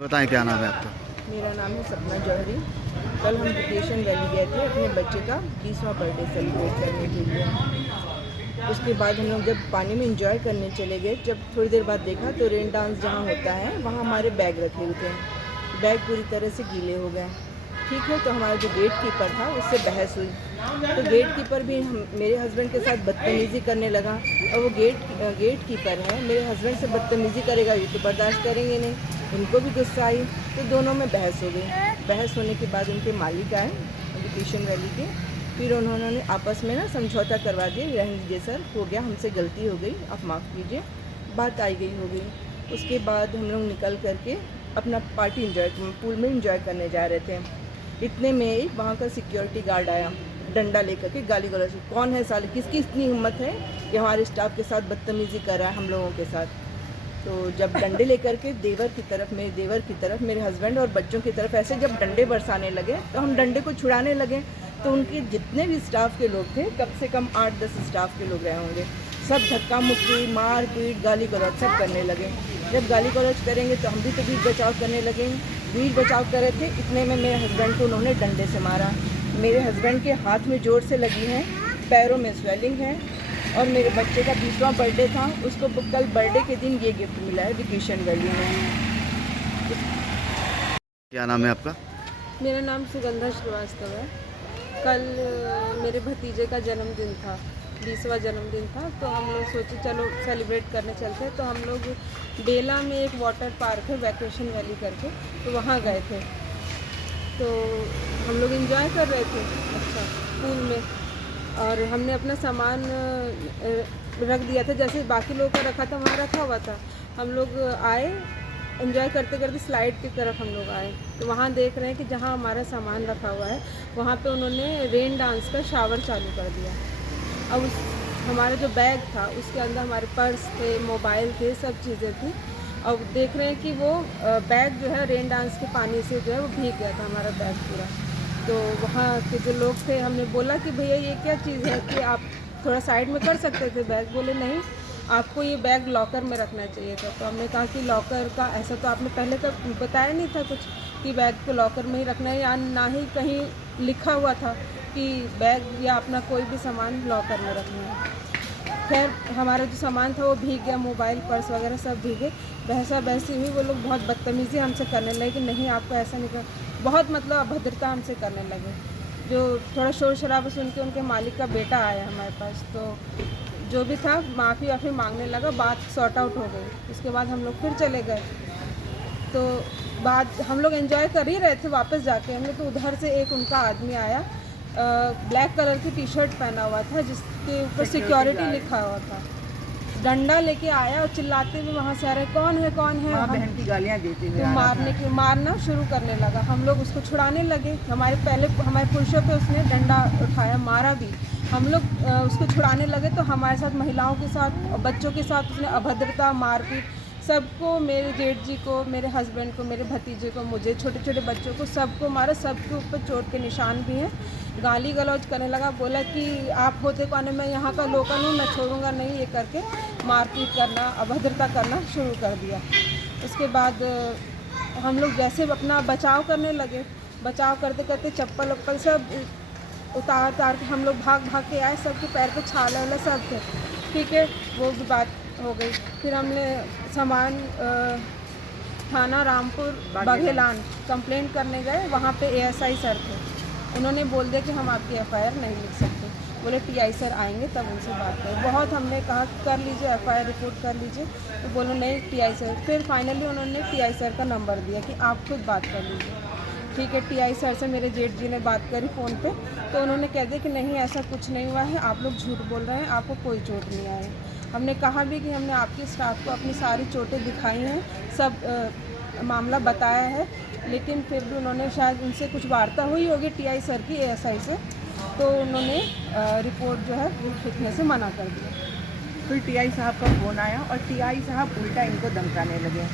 बताएं क्या नाम है आपका? मेरा नाम है सपना जौहरी। कल हम वेकेशन वैली गए थे अपने बच्चे का 20वां बर्थडे सेलिब्रेट करने के लिए। उसके बाद हम लोग जब पानी में एंजॉय करने चले गए, जब थोड़ी देर बाद देखा तो रेन डांस जहाँ होता है वहाँ हमारे बैग रखे हुए थे। बैग पूरी तरह से गीले हो गए। ठीक है, तो हमारा जो गेट कीपर था उससे बहस हुई। तो गेट कीपर भी मेरे हस्बैंड के साथ बदतमीज़ी करने लगा। और वो गेट कीपर है, मेरे हस्बैंड से बदतमीज़ी करेगा, ये तो बर्दाश्त करेंगे नहीं। उनको भी गुस्सा आई, तो दोनों में बहस हो गई। बहस होने के बाद उनके मालिक आए वेकेशन वैली के। फिर उन्होंने आपस में ना समझौता करवा दिया, रहने दीजिए सर, हो गया, हमसे गलती हो गई, आप माफ़ कीजिए, बात आई गई हो गई। उसके बाद हम लोग निकल करके अपना पार्टी इंजॉय, पूल में इंजॉय करने जा रहे थे। इतने में एक वहाँ का सिक्योरिटी गार्ड आया, डंडा लेकर के गाली गलौज। कौन है साले, किसकी इतनी हिम्मत है कि हमारे स्टाफ के साथ बदतमीज़ी कर रहा है हम लोगों के साथ। तो जब डंडे लेकर के देवर की तरफ, मेरे हस्बैंड और बच्चों की तरफ ऐसे जब डंडे बरसाने लगे, तो हम डंडे को छुड़ाने लगे। तो उनके जितने भी स्टाफ के लोग थे, कम से कम 8-10 स्टाफ के लोग रहे होंगे, सब धक्का मुक्की, मार पीट, गाली गलौज सब करने लगे। जब गाली गलौज करेंगे तो हम भी तो बीच बचाव करने लगे। बीच बचाव कर रहे थे, इतने में मेरे हस्बैंड को उन्होंने डंडे से मारा। मेरे हस्बैंड के हाथ में ज़ोर से लगी है, पैरों में स्वेलिंग है। और मेरे बच्चे का 20वां बर्थडे था, उसको कल बर्थडे के दिन ये गिफ्ट मिला है वेकेशन वैली में। क्या नाम है आपका? मेरा नाम सुगंधा श्रीवास्तव है। कल मेरे भतीजे का जन्मदिन था, 20वां जन्मदिन था। तो हम लोग सोचे चलो सेलिब्रेट करने चलते हैं। तो हम लोग बेला में एक वाटर पार्क है वेकेशन वैली करके, तो वहाँ गए थे। तो हम लोग एंजॉय कर रहे थे अच्छा पूल में, और हमने अपना सामान रख दिया था, जैसे बाकी लोगों का रखा था वहाँ रखा हुआ था। हम लोग आए, एंजॉय करते करते स्लाइड की तरफ हम लोग आए, तो वहाँ देख रहे हैं कि जहाँ हमारा सामान रखा हुआ है वहाँ पे उन्होंने रेन डांस का शावर चालू कर दिया। अब उस हमारा जो बैग था उसके अंदर हमारे पर्स थे, मोबाइल थे, सब चीज़ें थी। अब देख रहे हैं कि वो बैग जो है रेन डांस के पानी से जो है वो भीग गया था हमारा बैग पूरा। तो वहाँ के जो लोग थे, हमने बोला कि भैया ये क्या चीज़ है कि आप थोड़ा साइड में कर सकते थे बैग। बोले नहीं, आपको ये बैग लॉकर में रखना चाहिए था। तो हमने कहा कि लॉकर का ऐसा तो आपने पहले तो बताया नहीं था कुछ कि बैग को लॉकर में ही रखना है, या ना ही कहीं लिखा हुआ था कि बैग या अपना कोई भी सामान लॉकर में रखना है। खैर हमारा जो सामान था वो भीग गया, मोबाइल पर्स वगैरह सब भीगे। बहसा बहसी हुई, वो लोग बहुत बदतमीज़ी हमसे करने लगे कि नहीं आपको ऐसा नहीं कर, बहुत मतलब अभद्रता हमसे करने लगे। जो थोड़ा शोर शराबा सुन के उनके मालिक का बेटा आया हमारे पास, तो जो भी था माफ़ी वाफ़ी मांगने लगा, बात सॉर्ट आउट हो गई। उसके बाद हम लोग फिर चले गए। तो बाद हम लोग एंजॉय कर ही रहे थे, वापस जाके हमने तो उधर से एक उनका आदमी आया, ब्लैक कलर की टी शर्ट पहना हुआ था जिसके ऊपर सिक्योरिटी लिखा हुआ था, डंडा लेके आया और चिल्लाते हुए वहाँ से आ रहे कौन है कौन है, बहन की गालियाँ देते हुए तो मारना शुरू करने लगा। हम लोग उसको छुड़ाने लगे, हमारे पुरुषों पे उसने डंडा उठाया, मारा भी। हम लोग उसको छुड़ाने लगे तो हमारे साथ महिलाओं के साथ और बच्चों के साथ उसने अभद्रता, मारपीट सबको, मेरे जेठ जी को, मेरे हस्बैंड को, मेरे भतीजे को, मुझे, छोटे छोटे बच्चों को, सबको मारा। सबके ऊपर चोट के निशान भी हैं। गाली गलौज करने लगा, बोला कि आप होते कौन है, मैं यहाँ का लोकल हूँ, मैं छोड़ूंगा नहीं, ये करके मारपीट करना, अभद्रता करना शुरू कर दिया। उसके बाद हम लोग जैसे अपना बचाव करने लगे, बचाव करते करते चप्पल वप्पल सब उतार के हम लोग भाग के आए, सबके पैर पे छाला वाला सब थे। ठीक है, वो भी बात हो गई। फिर हमने सामान थाना रामपुर बघेलान कंप्लेंट करने गए, वहाँ पे एएसआई सर थे। उन्होंने बोल दिया कि हम आपकी एफआईआर नहीं लिख सकते। बोले टीआई सर आएंगे तब उनसे बात करें। बहुत हमने कहा कर लीजिए, एफआईआर रिपोर्ट कर लीजिए, तो बोलो नहीं टीआई सर। फिर फाइनली उन्होंने टीआई सर का नंबर दिया कि आप खुद बात कर लीजिए। ठीक है, टीआई सर से मेरे जेठ जी ने बात करी फ़ोन पे, तो उन्होंने कह दिया कि नहीं ऐसा कुछ नहीं हुआ है, आप लोग झूठ बोल रहे हैं, आपको कोई चोट नहीं आई। हमने कहा भी कि हमने आपके स्टाफ को अपनी सारी चोटें दिखाई हैं, सब मामला बताया है, लेकिन फिर भी उन्होंने शायद उनसे कुछ वार्ता हुई होगी टीआई सर की एएसआई से, तो उन्होंने रिपोर्ट जो है लिखने से मना कर दिया। फिर टीआई साहब का फ़ोन आया और टीआई साहब उल्टा इनको धमकाने लगे।